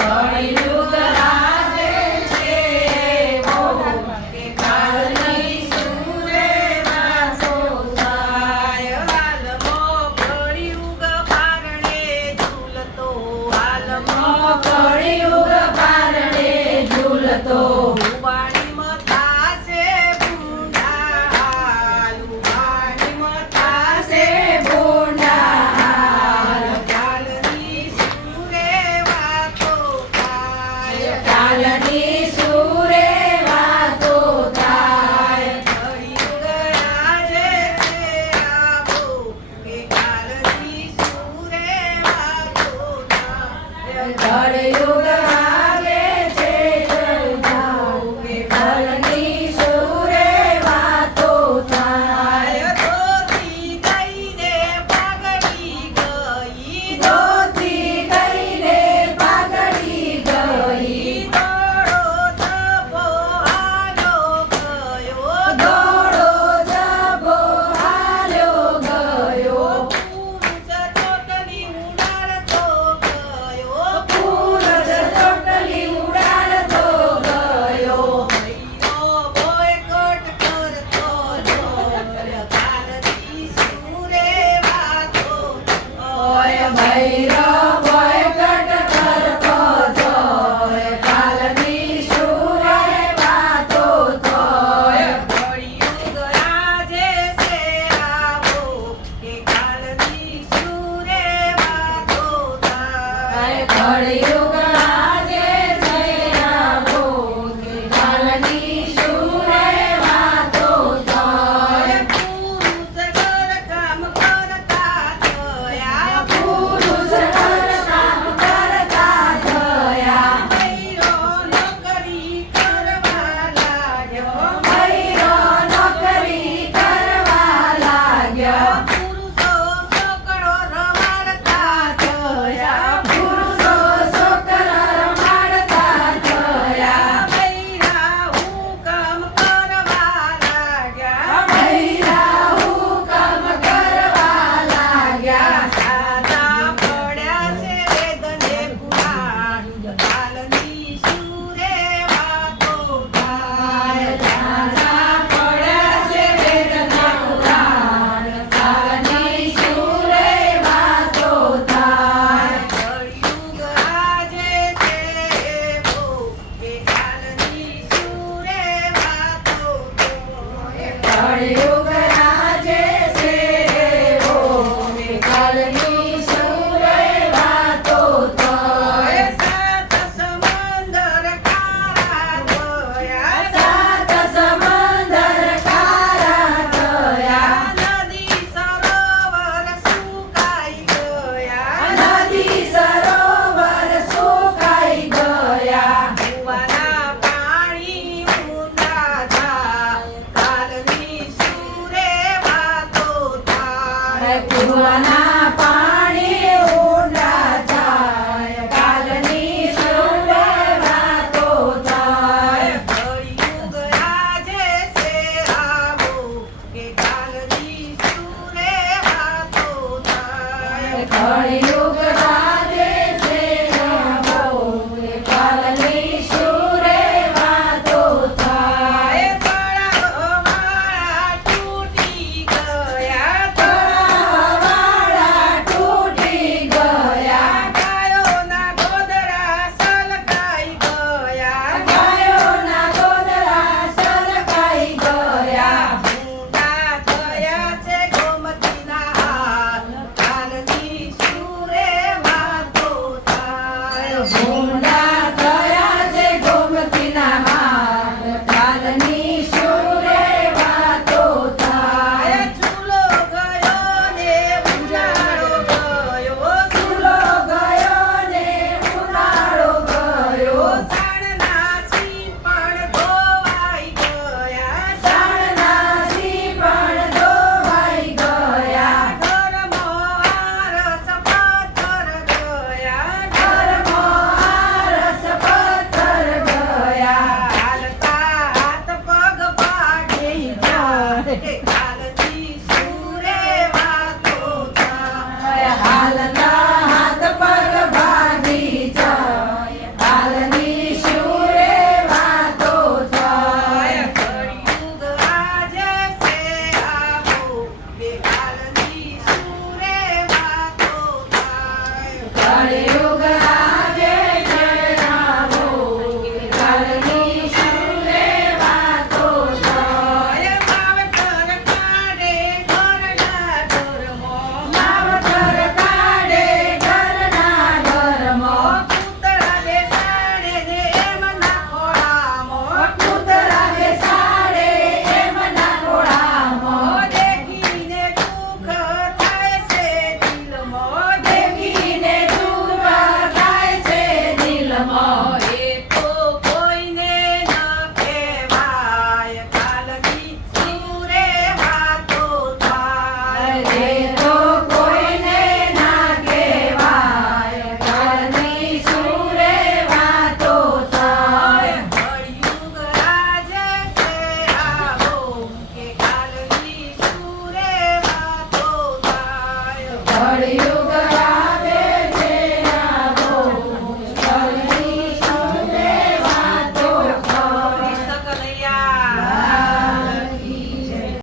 કળિયુગ રાજે છે એવો કે કાલની સુરે વાસો થાય. હાલમો કળિયુગ પારણે ઝૂલતો, હાલમો કળિયુગ પારણે ઝૂલતો ઉવાણીમાં થાશે ભૂંડા હાલ, ઉવાણીમાં થાશે ભૂંડા હાલ. કાલની સુરે વાતો થાય, કાલની સુરે વાતો થાય. કળિયુગ રાજે છે આવો કે કાલની સુરે વાતો થાય. કળિયુગ રાજે છે જાઓ કે કાલની સુરે વાતો થાય. ધોતી ગઈને પાઘડી ગઈ, ધોતી ગઈને પાઘડી ગઈ. દોડો જભો હાલ્યો ગયો, દોડો જભો હાલ્યો ગયો. પુરુષ ચોટલી ઉડાડતો ગયો, પુરુષ ચોટલી ઉડાડતો ગયો. ભૈરો બોયકોટ કરતો જોય, કાલની સુરે વાતો હોય. ભૈરો બોયકોટ કરતો જોય, કાલની સુરે વાતો થાય. કળિયુગ રાજે છે આવો કે કાલની સુરે વાતો થાય. કળિયુગ રાજે છે આવો કે કાલની સુરે વાતો થાય. પુરુષ ઘરકામ કરતા થયા, પુરુષ ઘરકામ કરતા થયા. ભૈરો નોકરી કરવા લાગ્યો, ભૈરો નોકરી કરવા લાગ્યો. પુરુષો છોકરો રમાડતા થયા, પુરુષો છોકરો કળિયુગ આજે છે આવો કે કાલની સુરે વાતો થાય. માવતર કાઢે ઘરના ઢોરમાં, માવતર કાઢે ઘરના ઢોરમાં, પૂતળા બેસાડે ને એમના ખોળામાં, પૂતળા બેસાડે એમના ખોળામાં, દેખીને દુઃખ થાય છે દિલમાં, દેખીને દુઃખ થાય છે દિલમાં. એ તો કોઈને ન કહેવાય કાલની સુરે વાતો થાય. એ તો કોઈને ના કહેવાય કાલની સુરે વાતો થાય. કળિયુગ આજે છે આવો કે કાલની સુરે વાતો થાય. કળિયુગ